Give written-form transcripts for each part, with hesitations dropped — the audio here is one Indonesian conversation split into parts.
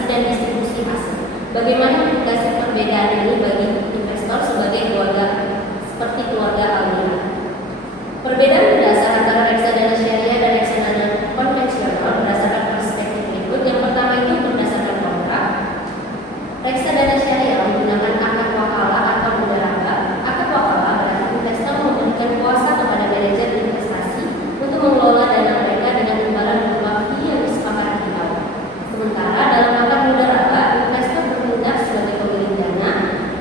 investasi dan distribusi hasil. Bagaimana aplikasi perbedaan ini bagi investor sebagai keluarga seperti keluarga Almira? Perbedaan mendasar antara reksadana syariah dan reksadana konvensional berdasarkan perspektif berikut. Yang pertama itu berdasarkan kontrak. Reksadana syariah menggunakan akad wakalah atau mudharabah. Akad wakalah berarti investor memberikan kuasa kepada manajer investasi untuk mengelola dana mereka dengan imbalan berupa fee yang disepakati di awal. Sementara dalam akad mudharabah, investor bertindak sebagai pemilik dana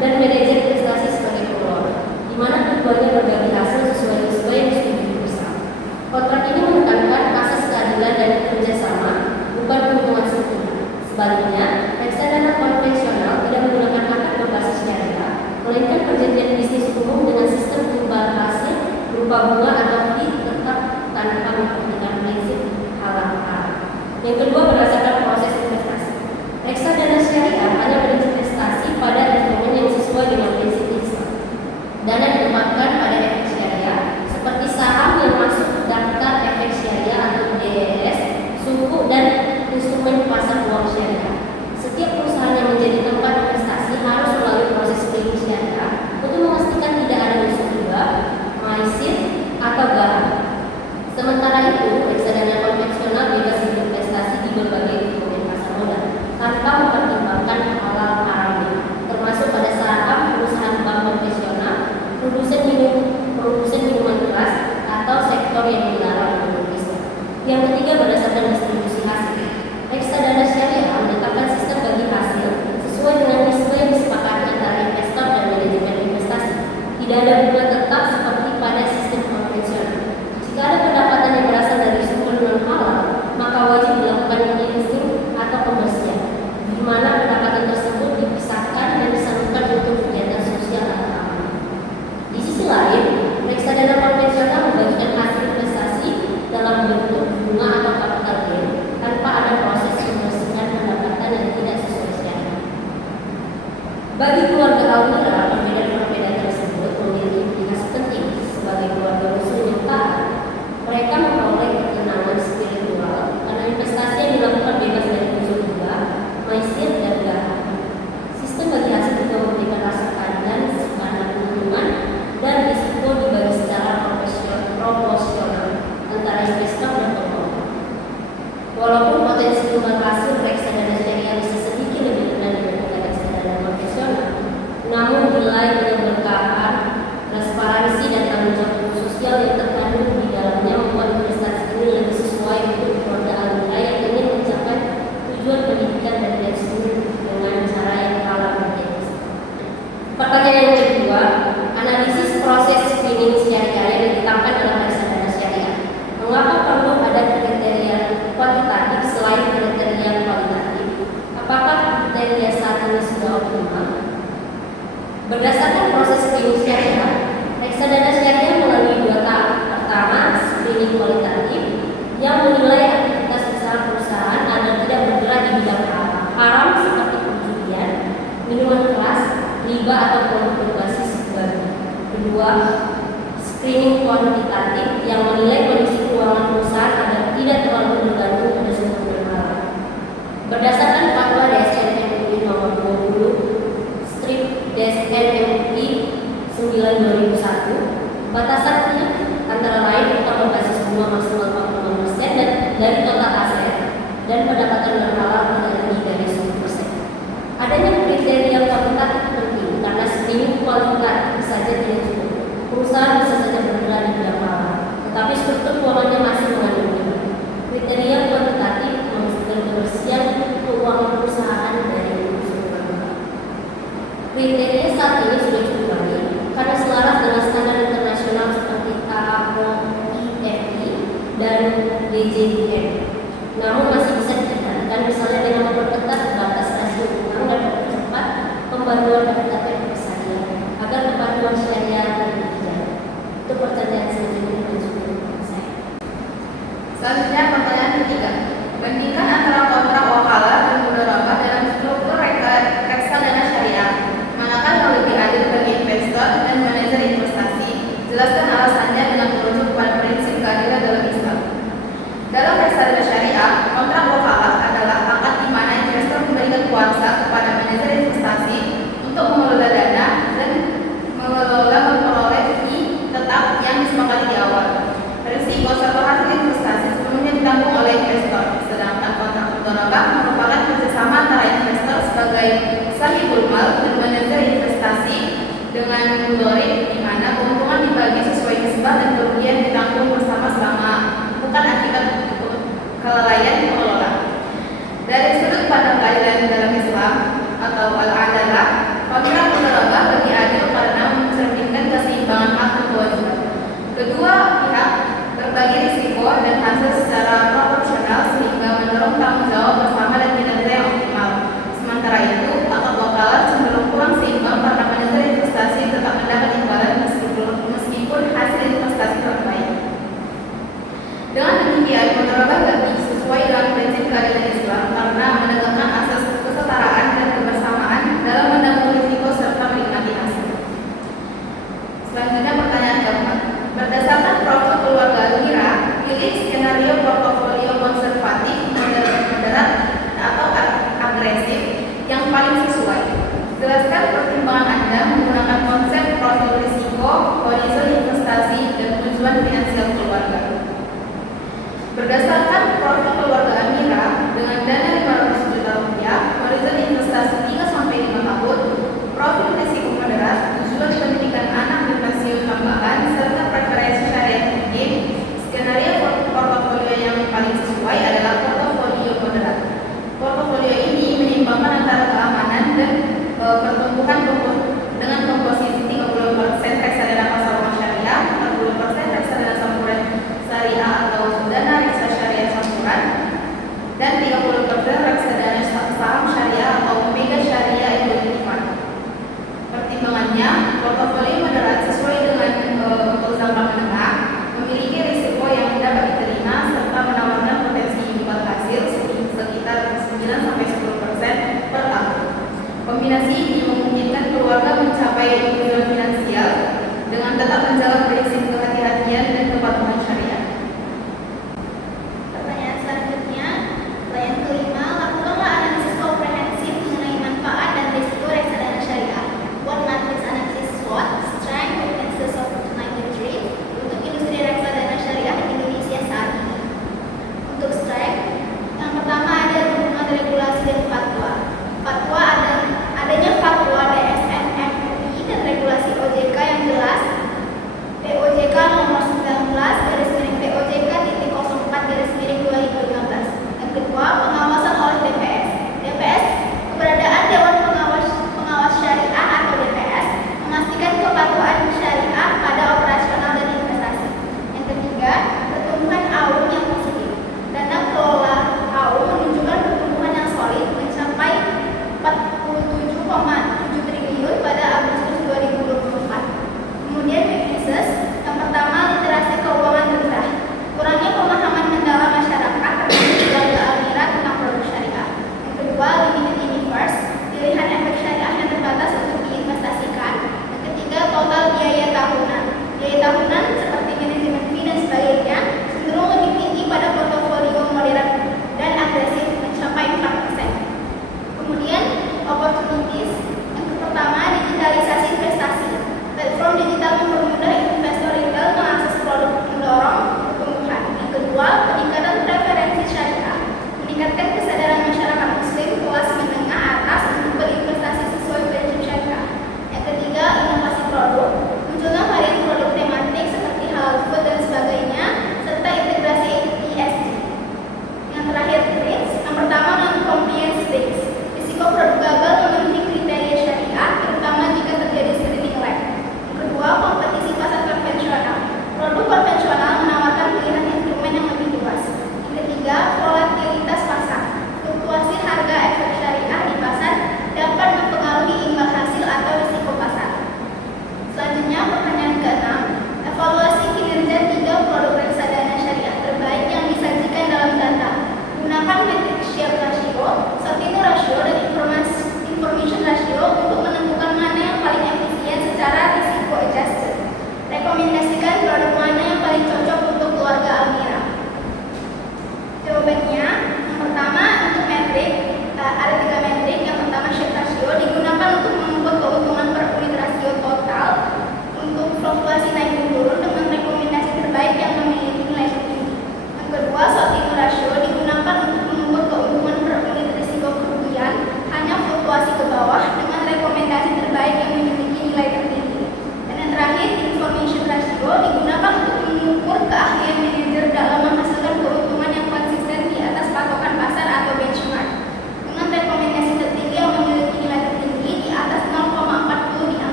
dan manajer investasi sebagai pengelola, di mana keduanya berbagi hasil sesuai yang disetujui bersama. Kontrak ini menekankan asas keadilan dan kerjasama, bukan keuntungan sepihak. Sebaliknya, reksadana konvensional tidak menggunakan akad berbasis syariah, melainkan perjanjian bisnis umum dengan sistem imbal hasil berupa bunga atau fee tetap tanpa memperhatikan prinsip halal haram. Yang kedua, berdasarkan proses investasi. Reksadana syariah hanya berinvestasi pada instrumen yang sesuai dengan prinsip Islam. Dana ditempatkan pada efek syariah seperti saham yang masuk daftar efek syariah atau DES, suku dan instrumen pasar uang syariah. Setiap perusahaan yang menjadi tempat investasi harus melalui proses screening syariah untuk memastikan tidak ada unsur riba, maisir atau garam. Sementara itu, reksadana konvensional bebas berinvestasi di berbagai instrumen pasar modal tanpa mempertimbangkan halal haramnya, termasuk pada saham perusahaan bank konvensional, produsen minuman keras atau sektor yang dilarang oleh Islam. Yang ketiga, berdasarkan distribusi hasil. Reksadana syariah menetapkan sistem bagi hasil sesuai dengan nisbah yang disepakati antara investor dan manajemen investasi. Tidak ada bunga tetap seperti pada sistem konvensional. Jika ada pendapatan yang berasal dari sumber non halal, maka wajib dilakukan cleansing atau pembersihan, di mana pendapatan tersebut dipisahkan dan disalurkan untuk kegiatan sosial atau amal. Di sisi lain, reksadana konvensional membagikan hasil investasi dalam bentuk bunga atau capital gain tanpa ada proses pembersihan pendapatan yang tidak sesuai syariat. Bagi keluarga Almira, perbedaan tersebut memiliki implikasi penting. Sebagai keluarga muslim yang taat, mereka memperoleh ketenangan spiritual karena investasi yang dilakukan bebas dari unsur riba, maisir dan garam. Sistem bagi hasil juga memberikan rasa keadilan, standar keuntungan dan risiko dibagi secara proporsional antara investor dan pengelola. Walaupun potensi imbal hasil reksadana syariah bisa sedikit lebih rendah dibandingkan reksadana konvensional, namun nilai keberkahan, transparansi dan tanggung jawab sosial yang terkandung di dalamnya membuat investasi ini lebih sesuai untuk keluarga Almira yang ingin mencapai tujuan pendidikan dan pensiun dengan cara yang halal dan etis. Pertanyaan yang kedua, analisis proses screening syariah yang ditetapkan dalam reksadana syariah. Mengapa perlu ada kriteria kuantitatif selain kriteria kualitatif? Apakah kriteria saat ini sudah optimal? Berdasarkan proses screening syariah, reksadana syariah melalui dua tahap. Pertama, screening kualitatif yang menilai aktivitas usaha perusahaan agar tidak bergerak di bidang haram seperti perjudian, minuman keras, riba atau produk berbasis baru. Kedua, screening kuantitatif yang menilai kondisi keuangan perusahaan agar tidak terlalu bergantung pada sumber halal. Berdasarkan fatwa DSN MUI nomor 20/NMUI 9/2001, batasannya antara lain utang berbasis bunga maksimal 45% dan dari total aset dan pendapatan non halal tidak lebih dari 10%. Adanya kriteria kuantitatif penting karena screening kualitatif saja tidak cukup. Perusahaan bisa saja bergerak di bidang halal, tetapi struktur keuangannya masih mengandung riba. Kriteria kuantitatif memastikan kebersihan keuangan perusahaan dari unsur riba. Kriteria saat ini sudah cukup baik karena selaras dengan standar internasional seperti KAOIFI dan DJIM. Namun masih bisa ditingkatkan, misalnya dengan memperketat batas rasio utang dan mempercepat pembaruan daftar persalinan agar kepatuhan syariah lebih terjaga. Itu pertanyaan selanjutnya dari saya. Selanjutnya pertanyaan ketiga. Bandingkan antara kontrak wakalah dan mudharabah dalam struktur reksadana syariah. Manakah yang lebih adil bagi investor dan manajer investasi? Jelaskan alasannya dengan merujuk pada prinsip keadilan dalam Islam. Dalam reksadana syariah, kontrak wakalah adalah akad di mana investor memberi kuasa kepada manajer investasi untuk mengelola dana dan mengelola memperoleh fee tetap yang disepakati di awal. Risiko serta hasil investasi sepenuhnya ditanggung oleh investor, sedangkan kontrak mudharabah merupakan kerjasama antara investor sebagai sahibul mal dan manajer investasi dengan mudharib, di mana keuntungan dibagi sesuai nisbah dan kerugian ditanggung bersama selama bukan akibat kelalaian pengelola. Dari sudut pandang keadilan dalam Islam atau al-adalah, kontrak mudharabah lebih adil karena mencerminkan keseimbangan hak dan kewajiban. Kedua pihak berbagi risiko dan hasil secara proporsional sehingga mendorong tanggung jawab bersama dan kinerja yang optimal. Sementara itu, akad wakalah cenderung kurang seimbang karena manajer investasi tetap mendapat imbalan meskipun hasil investasi terbaik. Dengan demikian, mudharabah lebih sesuai dengan prinsip keadilan Islam karena menegakkan asas kesetaraan dan kebersamaan dalam menanggung risiko serta menikmati hasil. Selanjutnya pertanyaan keempat. Berdasarkan profil keluarga Almira, pilih skenario portofolio konservatif, moderat atau agresif yang paling sesuai. Jelaskan pertimbangan Anda menggunakan konsep profil risiko, horizon investasi, dan tujuan finansial keluarga. Berdasarkan profil keluarga Almira, dengan dana 500 juta rupiah, horizon investasi 3-5 tahun, profil risiko moderat, tujuan pendidikan anak dan pensiun tambahan, serta preferensi syariah mungkin, skenario portofolio yang paling sesuai adalah portofolio moderat. Portofolio ini menyeimbangkan antara keamanan dan pertumbuhan dengan komposisi 30% reksadana pasar uang syariah, 40% reksadana campuran syariah atau dana reksa syariah campuran, dan 30% reksadana saham syariah atau mega syariah equity fund. Pertimbangannya, portofolio moderat sesuai dengan untuk jangka menengah, memiliki risiko yang dapat diterima serta menawarkan potensi imbal hasil sekitar 9-10% per tahun. Kombinasi ini memungkinkan keluarga mencapai tujuan finansial dengan tetap menjaga prinsip kehati-hatian dan kepatuhan syariah. Pertanyaan selanjutnya, pertanyaan kelima, lakukanlah analisis komprehensif mengenai manfaat dan risiko reksadana syariah. Buat matriks analisis SWOT, Strength, Weaknesses of Opportunity untuk industri reksadana syariah Indonesia saat ini. Untuk Strength, yang pertama ada dukungan regulasi dan fatwa. Adanya fatwa DSN MUI dan regulasi OJK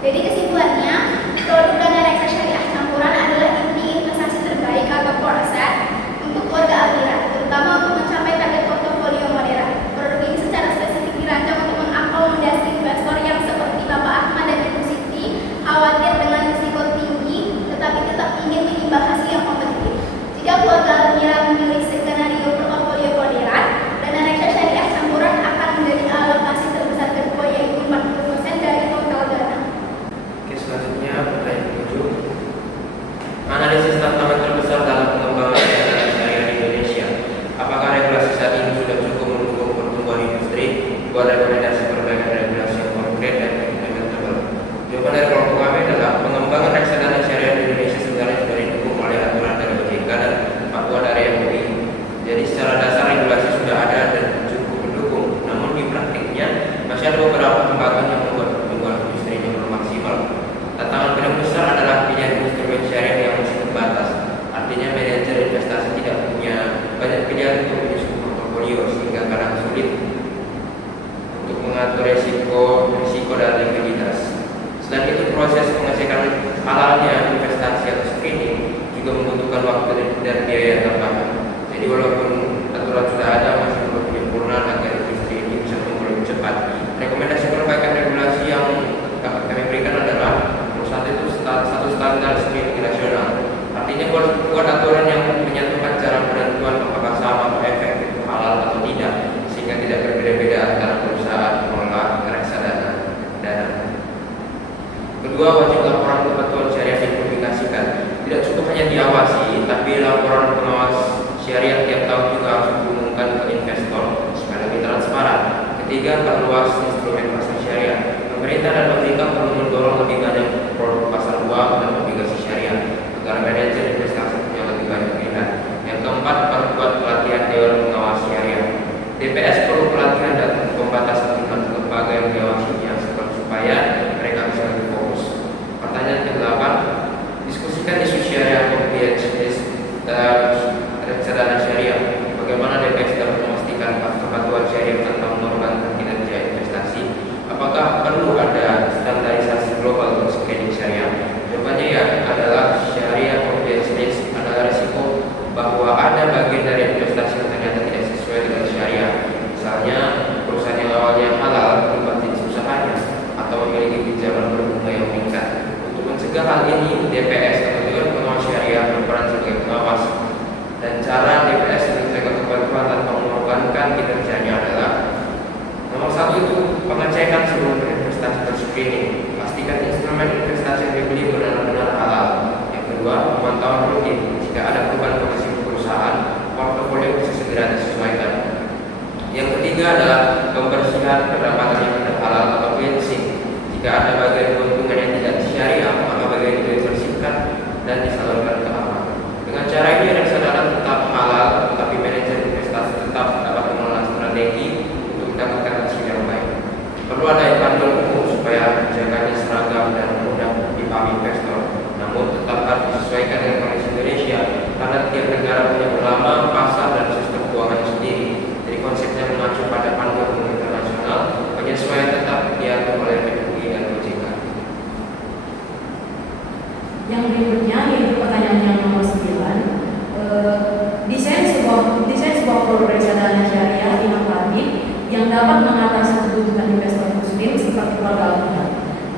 Jadi kesimpulannya, produk dana reksa syariah campuran adalah inti investasi terbaik atau core asset untuk keluarga Almira, terutama untuk mencapai target portofolio moderat. Produk ini secara spesifik dirancang untuk mengakomodasi investor yang seperti Bapak Ahmad dan Ibu Siti, khawatir dengan risiko tinggi, tetapi tetap ingin mengimbang hasil yang kompetitif. Jika keluarga Almira memilih skenario portofolio moderat, dana reksa syariah campuran akan menjadi alokasi terbesar kedua, yaitu 40% dari total dana. Oke, selanjutnya pertanyaan 7. Analisis tantangan terbesar dalam pengembangan dana syariah di Indonesia. Apakah regulasi saat ini sudah cukup mendukung pertumbuhan industri? Buat rekomendasi perbaikan regulasi yang konkret dan implementable. Jawaban dari kelompok kami adalah pengembangan reksadana syariah di Indonesia sebenarnya sudah didukung oleh aturan dari OJK dan fatwa dari MUI. Jadi secara dasar regulasi sudah ada dan cukup mendukung. Namun di praktiknya masih ada beberapa hambatan yang membuat pertumbuhan industri ini belum maksimal. Tantangan paling besar adalah pilihan instrumen syariah yang masih terbatas. Artinya manajer investasi tidak punya banyak pilihan untuk menyusun portofolio sehingga kadang sulit untuk mengatur risiko dan likuiditas. Selain itu, proses pengecekan halalnya investasi atau screening juga membutuhkan waktu dan biaya yang tambahan. Jadi walaupun aturan sudah ada, masih perlu penyempurnaan agar industri ini bisa tumbuh lebih cepat. Rekomendasi perbaikan regulasi yang kami berikan adalah satu itu satu standar screening nasional. Artinya buat aturan yang menyatukan cara penentuan apakah sama atau efektif halal atau tidak, sehingga tidak berbeda-beda antara perusahaan pengelola reksadana dana. Kedua, wajib laporan ketentuan syariah dipublikasikan. Tidak cukup hanya diawasi, tapi laporan pengawas syariah tiap tahun juga harus diumumkan ke investor supaya lebih transparan. Ketiga, perluas instrumen pasar syariah. Pemerintah dan OJK perlu mendorong lebih banyak produk pasar uang dan obligasi syariah agar manajer investasi punya lebih banyak pilihan. Yang keempat, perkuat pelatihan dewan pengawas syariah. DPS perlu pelatihan dan pembatasan tingkat lembaga yang diawasinya supaya mereka bisa lebih fokus. Pertanyaan ke-8, diskusikan isu syariah compliance reksadana syariah. Bagaimana DPS dapat memastikan kepatuhan syariah tentang norma kinerja investasi? Apakah perlu ada standarisasi global untuk screening syariah? Jawabannya ya, adalah syariah compliance risk adalah risiko bahwa ada bagian dari investasi yang ternyata tidak sesuai dengan syariah. Misalnya perusahaan yang awalnya halal berubah jenis usahanya atau memiliki pinjaman berbunga yang meningkat. Untuk mencegah hal ini, DPS atau Dewan Pengawas Syariah berperan sebagai pengawas. Dan cara DPS menjaga kepatuhan tanpa mengorbankan kinerjanya adalah: nomor 1 itu pengecekan sebelum berinvestasi dan screening. Pastikan instrumen investasi yang dibeli benar-benar halal. Yang kedua, pemantauan rutin. Jika ada perubahan kondisi perusahaan, portofolio bisa segera disesuaikan. Yang ketiga adalah pembersihan pendapatan yang tidak halal atau cleansing. Jika ada bagian keuntungan yang tidak syariah, maka bagian itu dibersihkan dan disalurkan ke amal. Dengan cara ini reksadana tetap halal, tetapi manajer investasi tetap dapat mengelola strategi untuk mendapatkan hasil yang baik. Perlu ada panduan umum supaya kebijakannya seragam dan mudah dipahami investor. Namun tetap harus disesuaikan dengan kondisi Indonesia karena tiap negara punya ulama, pasar dan sistem keuangan sendiri. Jadi konsepnya mengacu pada panduan umum internasional, penyesuaian tetap diatur oleh MUI dan OJK. Yang berikutnya yaitu pertanyaan yang nomor 9. Desain sebuah produk reksadana syariah inovatif yang dapat mengatasi kebutuhan investor muslim seperti keluarga Almira.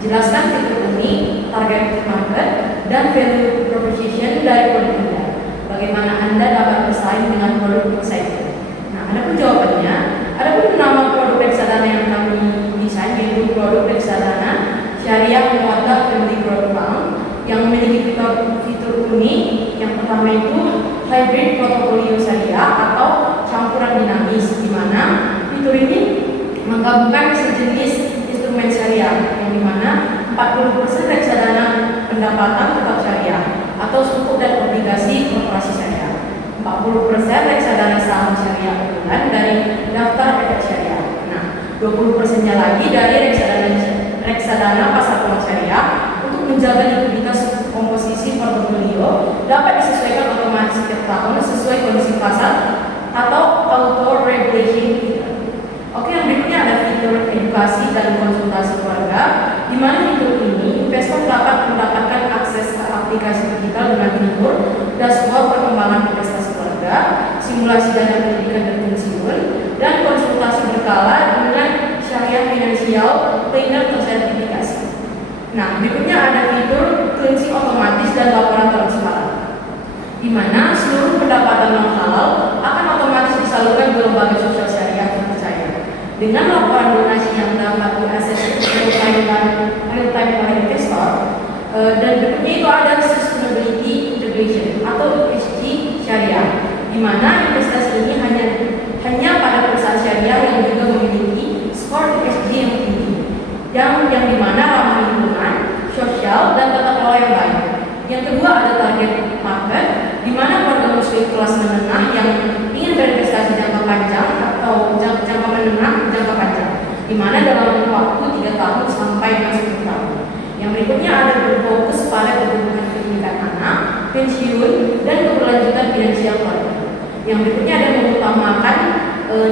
Jelaskan fitur unik, target market, dan value proposition dari produk Anda. Bagaimana Anda dapat bersaing dengan produk bersaing? Nah, adapun jawabannya, adapun nama produk reksadana yang kami desain yaitu produk reksadana syariah muatal family growth fund yang memiliki fitur unik. Yang pertama itu hybrid portfolio syariah atau campuran dinamis, di mana fitur ini menggabungkan sejenis instrumen syariah yang dimana 40% reksadana pendapatan tetap syariah atau sukuk dan obligasi korporasi syariah, 40% reksadana saham syariah unggulan dari daftar efek syariah. Nah, 20%-nya lagi dari reksadana pasar uang syariah untuk menjaga likuiditas komposisi portofolio dapat disesuaikan otomatis setiap tahun sesuai kondisi pasar atau auto regulation. Oke, yang berikutnya ada fitur edukasi dan konsultasi keluarga, di mana fitur ini aplikasi digital dengan fitur dashboard perkembangan investasi keluarga, simulasi dana pendidikan dan pensiun, dan konsultasi berkala dengan syariah finansial planner tersertifikasi. Nah, berikutnya ada fitur cleansing otomatis dan laporan transparan, di mana seluruh pendapatan non halal akan otomatis disalurkan ke lembaga sosial syariah terpercaya dengan laporan donasi yang dapat diakses real-time oleh investor. Dan berikutnya itu ada sustainability integration atau ESG syariah, di mana investasi ini hanya pada perusahaan syariah yang juga memiliki skor ESG yang tinggi, yang dimana ramah lingkungan, sosial, dan tata kelola yang baik. Yang kedua ada target market, di mana keluarga muslim kelas menengah yang ingin berinvestasi jangka panjang atau jangka menengah jangka panjang, di mana dalam waktu 3 tahun sampai 10 tahun. Yang berikutnya ada berfokus pada kebutuhan pendidikan anak, pensiun, dan keberlanjutan finansial keluarga. Yang berikutnya ada mengutamakan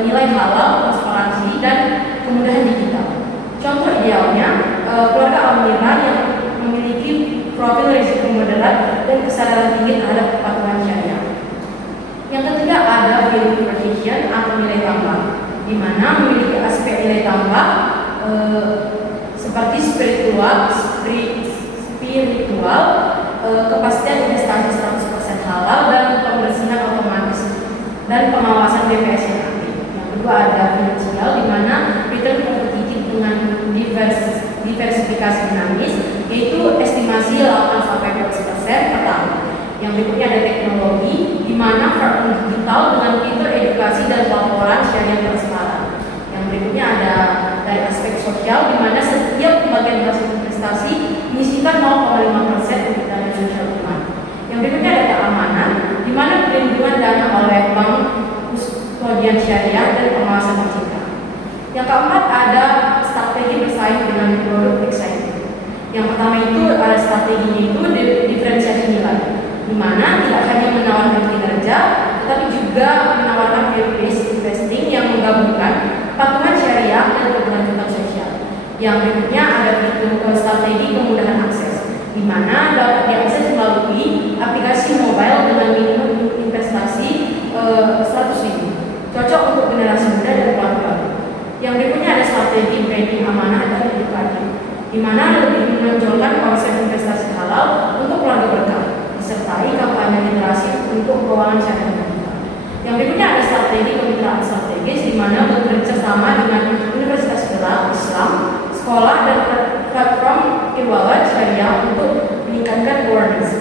nilai halal, transparansi, dan kemudahan digital. Contoh idealnya keluarga Almira yang memiliki profil risiko moderat dan kesadaran tinggi terhadap kepatuhan syariah. Yang ketiga ada value proposition atau nilai tambah, di mana memiliki aspek nilai tambah seperti spiritual, kepastian investasi 100% halal, dan pembersihan otomatis dan pengawasan BPS yang aktif. Yang kedua ada finansial, di mana return kompetitif dengan diversifikasi dinamis, yaitu estimasi 8-12% per tahun. Yang berikutnya ada teknologi, di mana platform digital dengan fitur edukasi dan laporan syariah transparan. Yang berikutnya ada dari aspek sosial, di mana setiap pembagian hasil investasi menyisihkan 0,5% untuk dana sosial umat. Yang berikutnya ada keamanan, di mana perlindungan dana oleh bank, kustodian syariah, dan pengawasan OJK. Yang keempat ada strategi bersaing dengan produk exciting. Yang pertama itu ada strateginya itu diferensiasi nilai, di mana tidak hanya menawarkan kinerja, tetapi juga menawarkan value-based investing yang menggabungkan kepatuhan syariah dan keberlanjutan sosial. Yang berikutnya ada fitur strategi kemudahan akses, di mana dapat diakses melalui aplikasi mobile dengan minimum investasi 100.000, cocok untuk generasi muda dan keluarga. Yang berikutnya ada strategi branding amanah dan edukatif, di mana lebih menonjolkan konsep investasi halal untuk keluarga berkah, disertai kampanye literasi untuk keuangan syariah digital. Yang berikutnya ada strategi kemitraan strategis, di mana bekerja sama dengan Universitas Islam, sekolah, dan platform e-wallet syariah untuk meningkatkan awareness.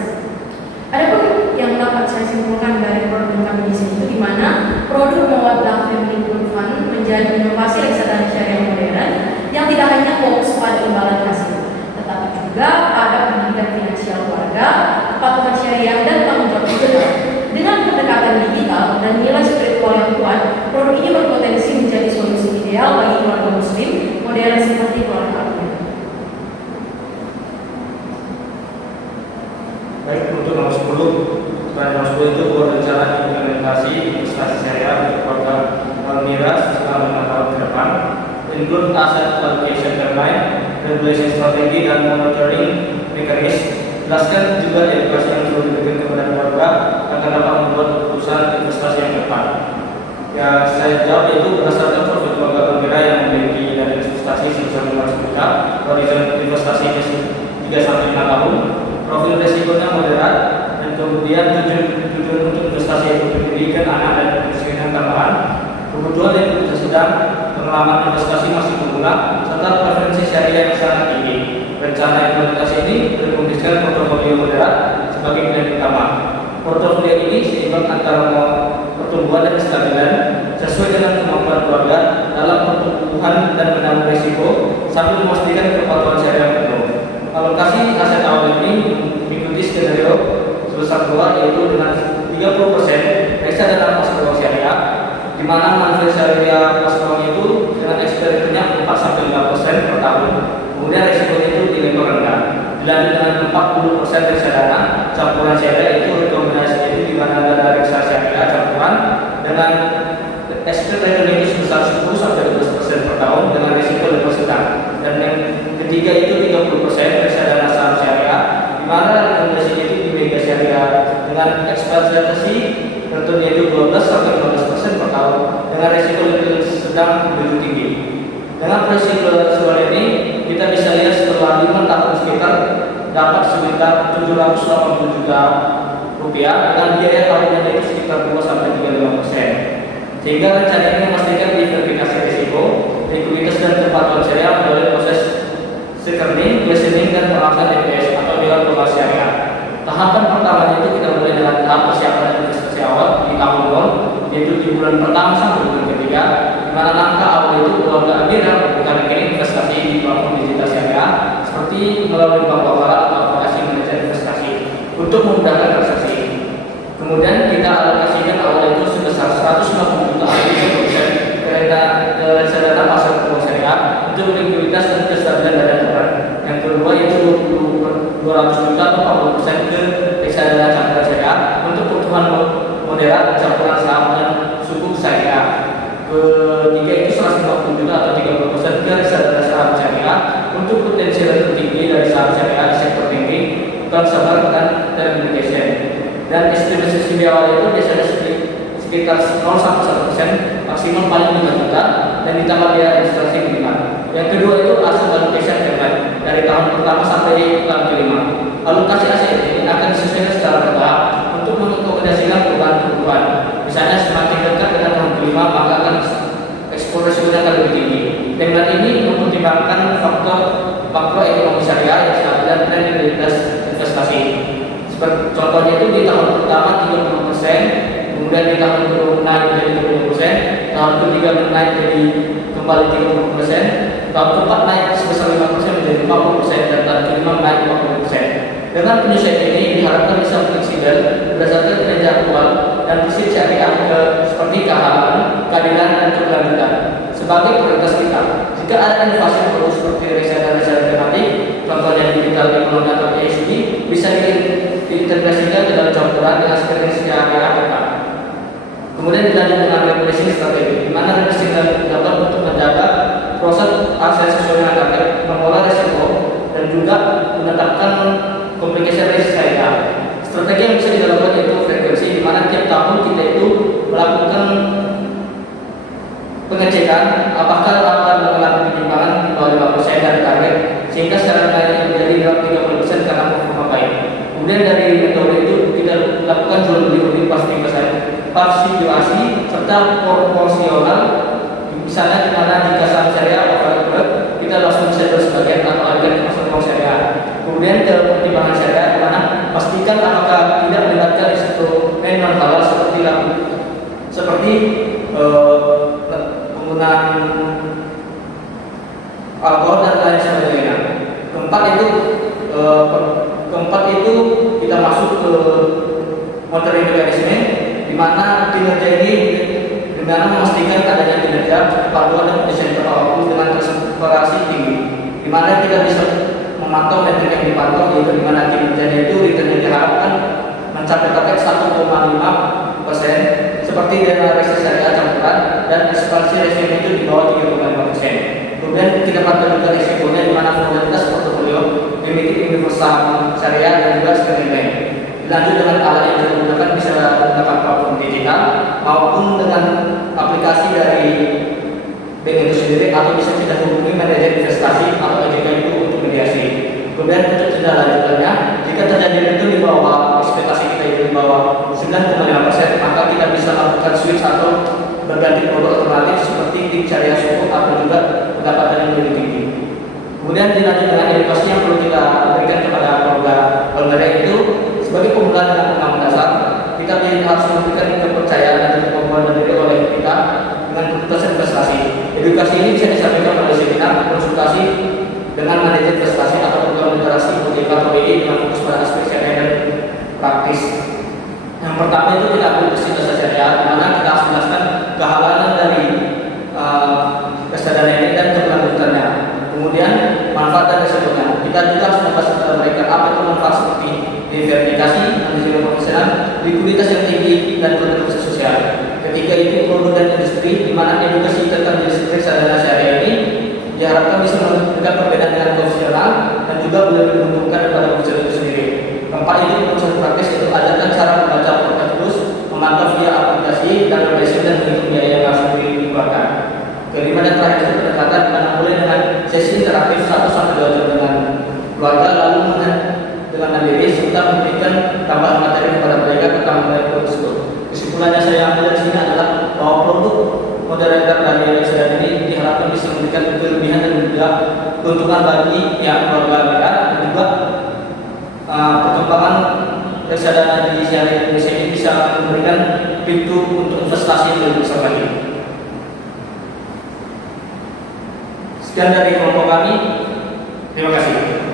Adapun yang dapat saya simpulkan dari produk kami di sini itu, di mana produk Mawaddah Family Group Fund menjadi inovasi reksadana syariah modern yang tidak hanya fokus pada imbalan hasil, tetapi juga pada pendidikan finansial keluarga, kepatuhan syariah, dan tanggung jawab digital. Dengan pendekatan digital dan nilai spiritual yang kuat, produk ini berpotensi menjadi solusi ideal bagi keluarga muslim modern seperti keluarga Almira. Baik, untuk nomor 10, pertanyaan nomor 10 itu berencana implementasi investasi syariah di keluarga Almira selama 5 tahun ke depan, include asset allocation timeline, regulation strategi, dan monitoring mechanism. Jelaskan juga edukasi yang perlu diberikan kepada keluarga agar dapat membuat keputusan investasi yang tepat. Ya, saya jawab yaitu berdasarkan profil keluarga Almira yang memiliki dana investasi sebesar 500 juta, horizon investasinya 3-5 tahun, profil resikonya moderat, dan kemudian tujuan untuk investasi yaitu pendidikan anak dan kemiskinan tambahan, kebutuhan dan kebutuhan sedang, pengalaman investasi masih pemula, serta preferensi syariah yang sangat tinggi. Rencana implementasi ini merekomendasikan portofolio moderat sebagai pilihan utama. Portofolio ini seimbang antara pertumbuhan dan kestabilan sesuai dengan kemampuan keluarga dalam pertumbuhan dan menanggung risiko sambil memastikan kepatuhan syariah penuh. Alokasi aset awal ini mengikuti skenario sebesar 2, yaitu dengan 30% reksadana pas peluang syariah, di mana manfaat syariah pas peluang itu dengan eksperimennya 4-5% per tahun. Kemudian risikonya itu dilempar rendah. Dilanjut dengan 40% reksadana campuran syariah, itu rekomendasinya itu di mana dana reksadana syariah campuran dengan eksperimen itu sebesar 10-12% per tahun dengan risiko lebih sedang. Dan yang ketiga itu 30% reksadana saham syariah, di mana rekomendasinya itu dapat sekitar 780 juta rupiah dengan biaya tahunnya itu sekitar 2-35%. Sehingga rencana ini memastikan verifikasi risiko, likuiditas dan kepatuhan syariah melalui proses screening, listening dan pengawasan DPS atau Dewan Pengawas Syariah. Tahapan pertamanya itu kita mulai dengan tahap persiapan investasi awal di tahun loan, yaitu di bulan pertama sampai bulan ketiga, di mana langkah awal itu keluarga Amira bukan rekening investasi di platform digital syariah seperti melalui bank wafalah atau aplikasi manajer investasi untuk memudahkan transaksi. Kemudian kita alokasikan awal itu sebesar 150 juta ke reksadana pasar keuangan syariah untuk likuiditas dan kestabilan dana darurat. Yang kedua yaitu 200 juta atau 40% ke reksadana campuran syariah untuk kebutuhan moderat campuran saham dan sukuk syariah. Ketiga itu 150 juta atau 30% ke reksadana saham syariah untuk potensi return tinggi dari saham syariah di sektor banking, consumer dan telecommunication. Dan estimasi di awal itu biasanya sekitar 0-1%, maksimal paling 5 juta dan ditambah biaya administrasi minimal. Yang kedua itu aset allocation terbaik dari tahun pertama sampai tahun kelima. Alokasi aset ini akan disesuaikan secara bertahap untuk mengakomodasikan perubahan-perubahan. Misalnya semakin dekat dengan tahun kelima maka akan ekspor risikonya akan lebih tinggi. Dengan ini mempertimbangkan faktor makroekonomi syariah yang stabil dan tren likuiditas investasi. Contohnya itu di tahun pertama 30%, kemudian di tahun kedua naik menjadi 30%, tahun ketiga naik jadi kembali 30%, tahun keempat naik sebesar 5% menjadi 50%, dan tahun kelima naik 40%. Dengan penyesuaian ini diharapkan bisa fleksibel berdasarkan tren aktual dan prinsip syariah seperti kehalalan, keadilan dan keberlanjutan. Sebagai prioritas kita, jika ada inovasi produk seperti reksadana alternatif, contohnya digital ekonomi atau ESG, bisa diintegrasikan ke dalam campuran dengan screening syariah tetap. Kemudian dilanjut dengan repricing strategi, di mana repricing dapat untuk menjaga proses aset sesuai dengan target, mengolah risiko, dan juga menetapkan komplikasi risiko syariah. Strategi yang bisa dilakukan yaitu frekuensi, di mana tiap tahun kita itu melakukan pengecekan apakah akan mengalami penyimpangan di bawah 5% dari target, sehingga secara nilai menjadi 30% karena performa baik. Kemudian dari metode itu kita lakukan jual beli unit partisipasi serta proporsional. Misalnya di mana jika saham syariah overall kita langsung bisa jual sebagian atau alihkan ke pasar keuangan syariah. Kemudian ke pertimbangan syariah di mana pastikan apakah tidak melibatkan instrumen non halal seperti penggunaan alkohol dan lain sebagainya. Keempat itu kita masuk ke monitoring mekanisme, di mana kinerja ini dengan memastikan adanya kinerja, kepatuhan dan desain waktu dengan transparansi tinggi, di mana kita bisa memantau metrik yang dipantau, yaitu di mana kinerjanya itu return yang diharapkan mencapai target 1,5%, seperti dana reksadana syariah campuran dan ekspansi resiko itu di bawah 3,5%. Kemudian kita pantau juga risikonya, di mana volatilitas portofolio dimiliki universal syariah dan juga screening. Dilanjut dengan alat yang digunakan bisa menggunakan platform digital maupun dengan aplikasi dari bank itu sendiri, atau bisa kita hubungi manajer investasi atau AJK itu untuk mediasi. Kemudian untuk tindak lanjutannya, jika terjadi itu di bawah ekspektasi kita itu di bawah 9,5%, maka kita bisa lakukan switch atau berganti produk alternatif seperti di syariah suku atau juga pendapatan yang lebih tinggi. Kemudian dilanjut dengan edukasi yang perlu kita berikan kepada keluarga itu sebagai pemula dengan pengalaman dasar, kita harus memberikan kepercayaan dan kemampuan diri oleh kita dengan keputusan investasi. Edukasi ini bisa disampaikan pada seminar, konsultasi dengan manajer investasi atau program literasi OJK atau BI dengan fokus pada aspek syariah dan praktis. Yang pertama itu kita ambil bersih syariah, di mana kita harus menjelaskan kehalalan dari reksadana ini dan keberlanjutannya. Kemudian manfaat dan resikonya. Kita juga harus membahas kepada mereka apa itu manfaat seperti verifikasi, manajemen profesional, likuiditas yang tinggi dan kontribusi sosial. Ketiga itu produk dan industri, di mana edukasi tentang jenis reksadana syariah ini diharapkan bisa menunjukkan perbedaan dengan konvensional dan juga lebih menguntungkan daripada konvensional itu sendiri. Keempat itu proses praktis, itu ajarkan cara membaca prospektus, memantau via aplikasi dan revision dan menghitung biaya yang harus dikeluarkan. Kelima dan terakhir itu pendekatan, mana mulai dengan sesi interaktif 1-2 jam dengan keluarga, lalu pengembangan diri serta memberikan tambahan materi kepada mereka tentang mengenai produk tersebut. Kesimpulannya saya ambil di sini adalah bahwa produk moderator dari reksadana ini diharapkan bisa memberikan kelebihan dan juga keuntungan bagi pihak keluarga mereka dan juga perkembangan reksadana di syariah Indonesia ini bisa memberikan pintu untuk investasi yang lebih besar lagi. Sekian dari kelompok kami. Terima kasih.